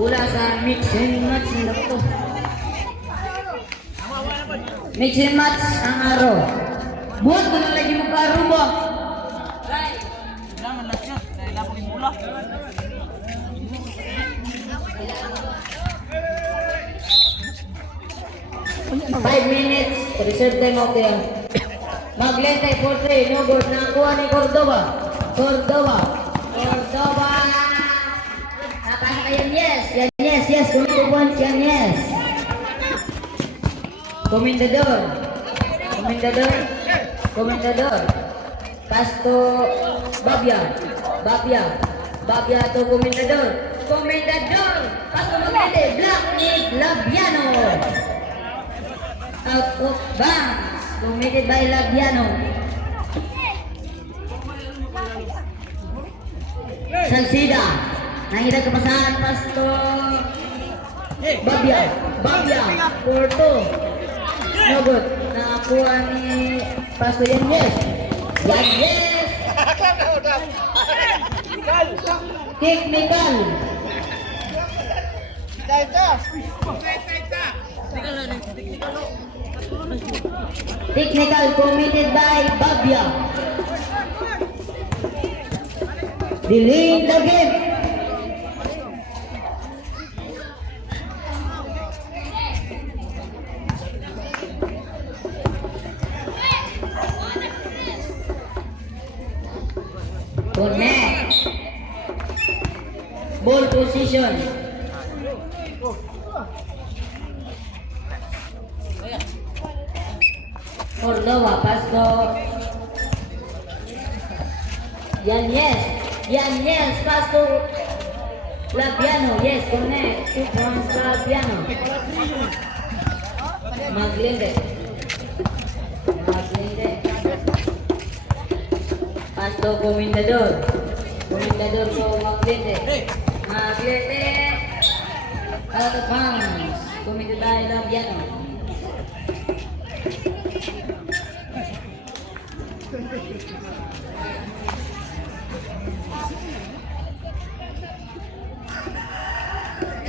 Bola sa mix and match nila po. Mix and match ang araw. Buhat ko lang lagi mo karubo. Naman na siya, dahil lapang yung bola. Five minutes, reserve time out yan. Maglentay for 3, no good. Nakuha ni Cordova. Cordova. Napasa kayo, yes. Yes. Kumito points yan, yes. Komendador. Pass to Babia to Komendador. Pass to Maglente. Black Nick Labiano. Out of bounds. Committed by Labiano. Salcida. Nakita kepasahan pas to Babia. Porto. No good. Nakakuha ni Pasto yan, yes. Technical. Technical committed by Babia. Delaying the game. Connect. Ball position. Cordova, pass to Yan, pass to Labiano. Yes, connect. 2 points Labiano. Maglente. Pass to Komendador to Maglente. Out of bounds. Committed by Labiano.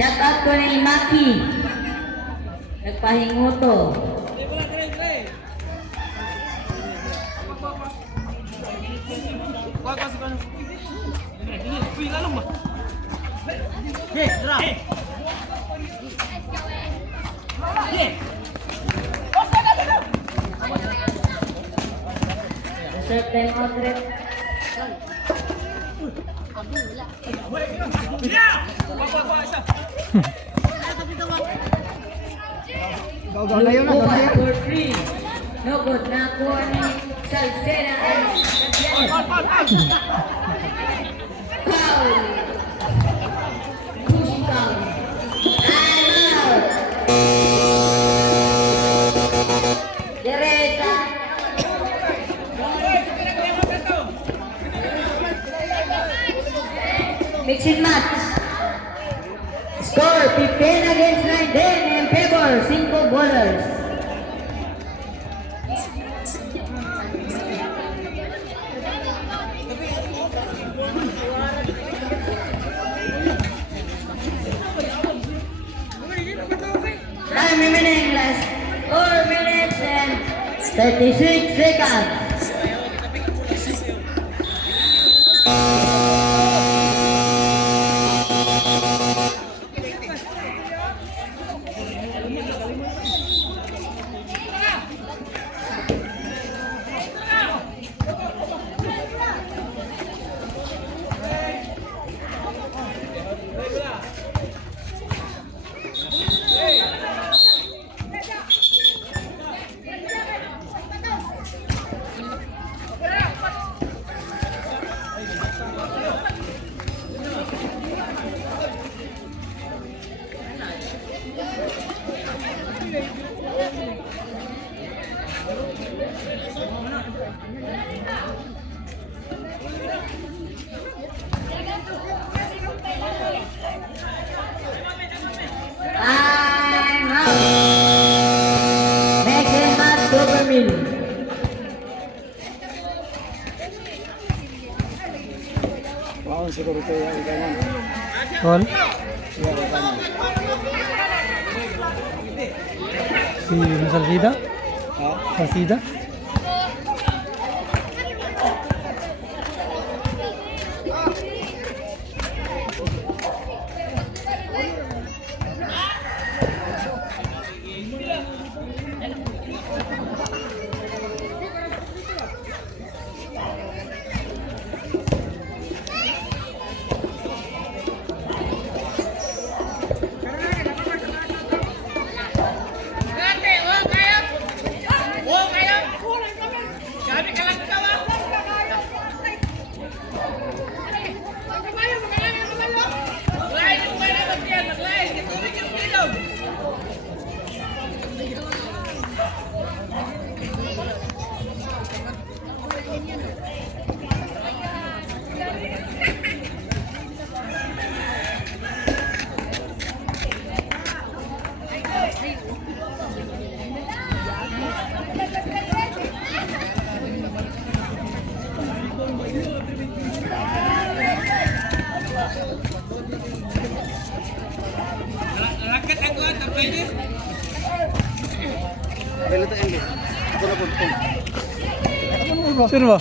Shout out ko na Maki. Nagpahingo to. Reserve time out rep. For 3. No good. Nakuha ni Salceda and foul. Pushing foul. Time out. Dereza. Mixing match. Score 15 against 19 in favor 5 bowlers. Time remaining last 4 minutes and 36 seconds. Call. Si Salcida. Salcida. Sure ba?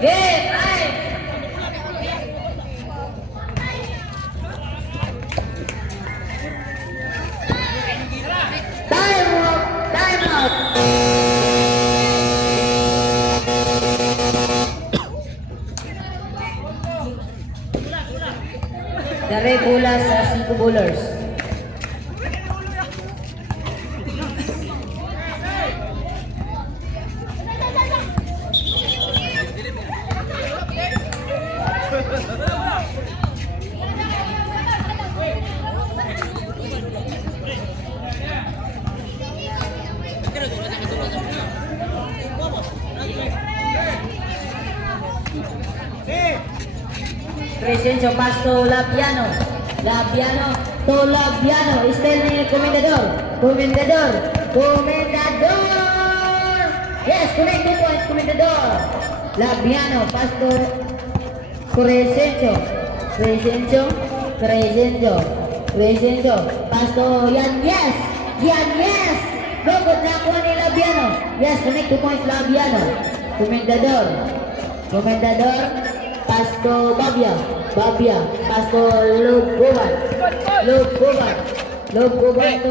Game, ay! Time out! Time out! Dari bola sa 5 bowlers. Crescencio Pasto Labiano. Labiano to Labiano. Still ni Comendador. Comendador. Comendador. Yes, connect 2 points. Comendador. Labiano. Pasto Crescencio. Crescencio. Crescencio. Crescencio. Pasto Yan. Yes. Yan. Yes. No good na kuha ni Labiano. Yes, connect 2 points Labiano. Comendador. Comendador. Pasto Babia, Babia, Pasto Lugoban, Lugoban, Lugoban to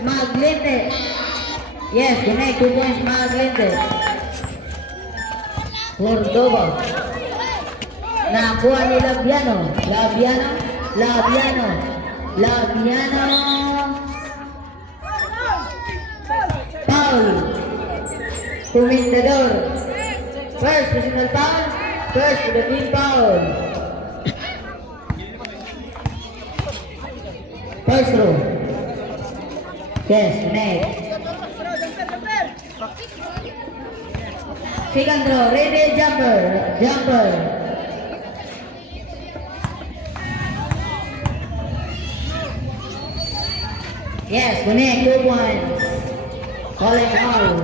Maglente. Yes, connect 2 points Maglente. Cordoba. Nakuha ni Labiano, Labiano, Labiano, Labiano. Foul. Comendador. First personal foul. First to the team foul. First row. Yes, connect. Second row, ready, jumper, jumper. Yes, connect, 2 points. Calling foul.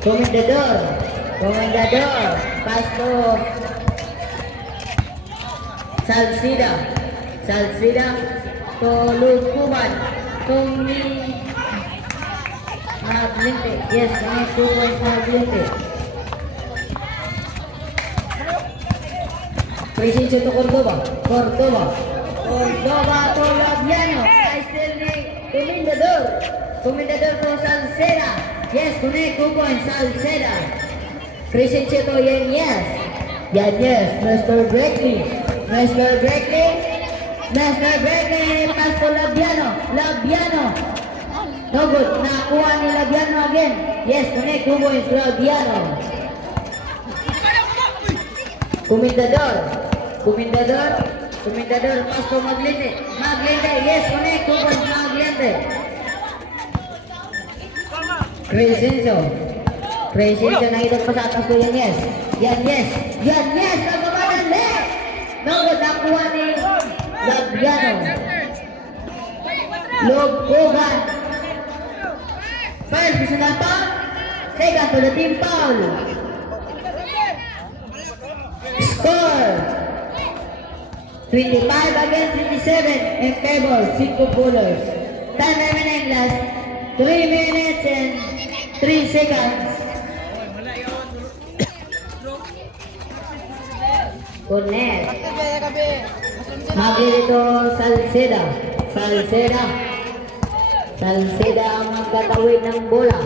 Comendador, Comendador, Pasto Salcida, Salcida, to Lugoban, Tommy Maglente. Yes, connect 2 points Maglente. Crescencio to Cordoba, Cordoba, Cordoba to Labiano. I still need Comendador, Comendador to Salceda. Yes, connect 2 points Salceda. Crescencio to Yan. Yes, Yan. Yes, Mr. Breckley. Mr. Breckley, Mr. Breckley, Pasto Labiano, Labiano. No good, nakuha ni Labiano again. Yes, connect 2 points Labiano. Comendador, Comendador, Comendador, Pasto Maglente, Maglente, yes, connect 2 points Maglente. Crescencio, Crescencio nakita pa sa atas ko yan, yes. Yan, yes, yan, yes, nagbabalan, left. No good, nakuha ni Labiano. Lugoban. First, personal foul. Second to the team foul. 25 against 27 and table 5 bowlers. Time remaining last 3 minutes and 3 seconds. Connect. Magi dito Salceda. Salceda ang magkatawid ng bola.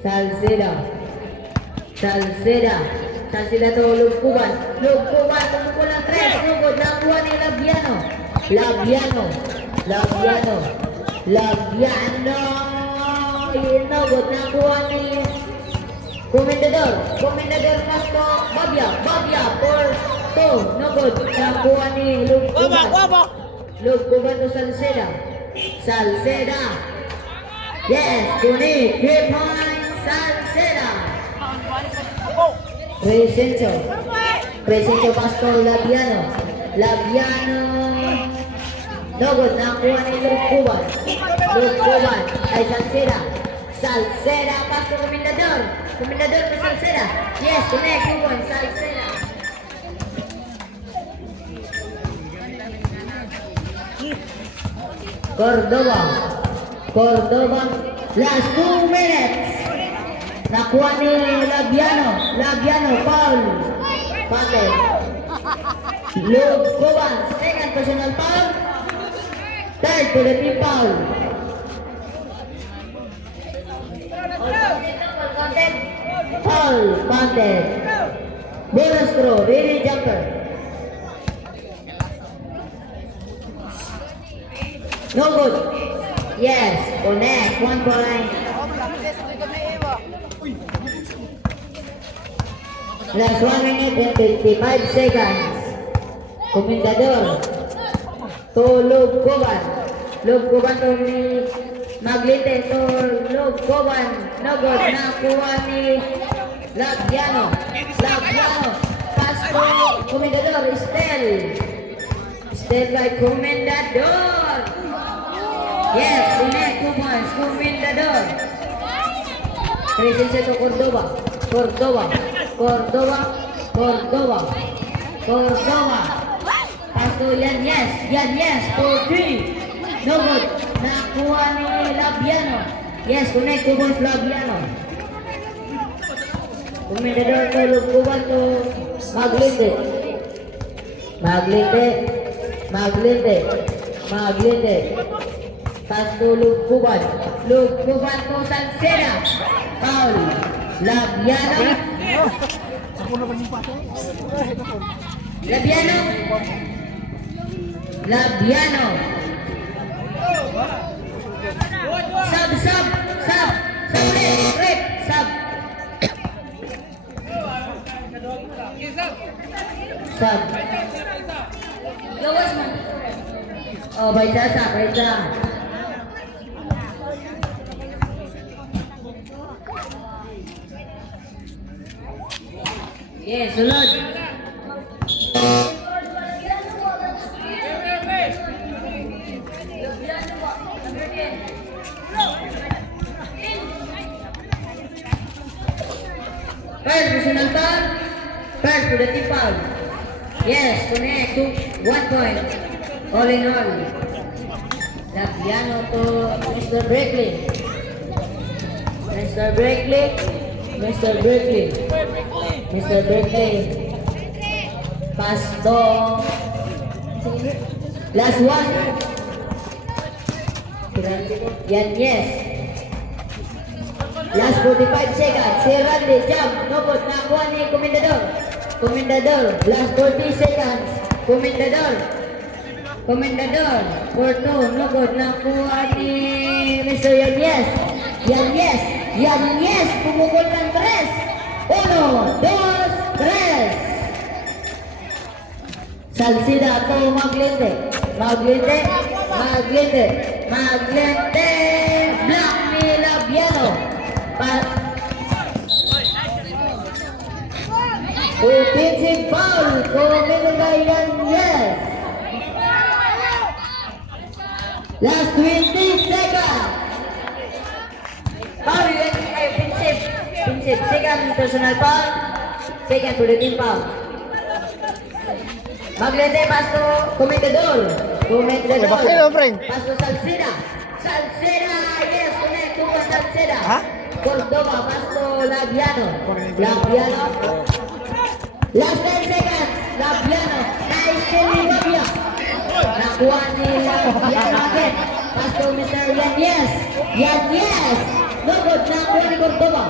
Salceda to Lugkuban, tumukol ng 3, lugod, nakuha ni Labiano, inugod, nakuha ni Komendador Pasto, Babia, for 2, nugod, nakuha ni Lugkuban to Salceda, yes, Kunik, 3 points, Salceda. Crescencio Pastor Labiano, nugod, nakuha ni Lugkuban ay Salceda, Pastor Komendador to Salceda, yes, connect, 2 points, Salceda. Cordoba, last 2 minutes. Nakuha ni Labiano, foul. Patel. Lugkuban, second personal foul. Third to the team foul. Foul, Patel. Bonus throw, really jumper. No good. Yes, connect, 1 point. Last 1 minute and 55 seconds. Komendador to Lugkuban to ni Maglite to Lugkuban. No good, nakuha ni Labiano. Pass to Komendador, Still by Komendador. Yes, connect, 2 points, Komendador. Crescencio to Cordoba. Pass to Yan, for 3. No good. Nakuha ni Labiano. Yes, connect, 2 points, Labiano. Komendador to Lugkuban to Maglite. Pass to Lugkuban to Salceda. Foul. Labiano. Sub. Gawas man. Oh, baca. Yes, sulod. First, personal foul. First to the team foul. Yes, connect to 1 point. All in all. Labiano to Mr. Breckley. Pass to last 1. Yan, yes. Last 45 seconds. Si Randy, jump. No good. Nakuha ni Komendador. Last 40 seconds. Komendador. For 2. No good. Nakuha ni Mr. Yan, yes. Pumukol ng 3. 1, 2, 3. Salceda to Maglite. Block ni Labiano. Offensive foul. Komendador, yes. Last 20 seconds. Foul, offensive. Second personal foul. Second to the team foul. Maglete, pasto, Comendador. Comendador. Bakit na, Frank? Pasto, Salceda. Salceda, yes, connect, 2 points, Salceda. Ha? Cordova, pasto, Labiano. Labiano. Last 10 seconds, Labiano. Nice kill ni Fabio. Nakuha ni Labiano again. Pasto, Mr. Yanyes. Yanyes. No good, nakuha ni Cordova.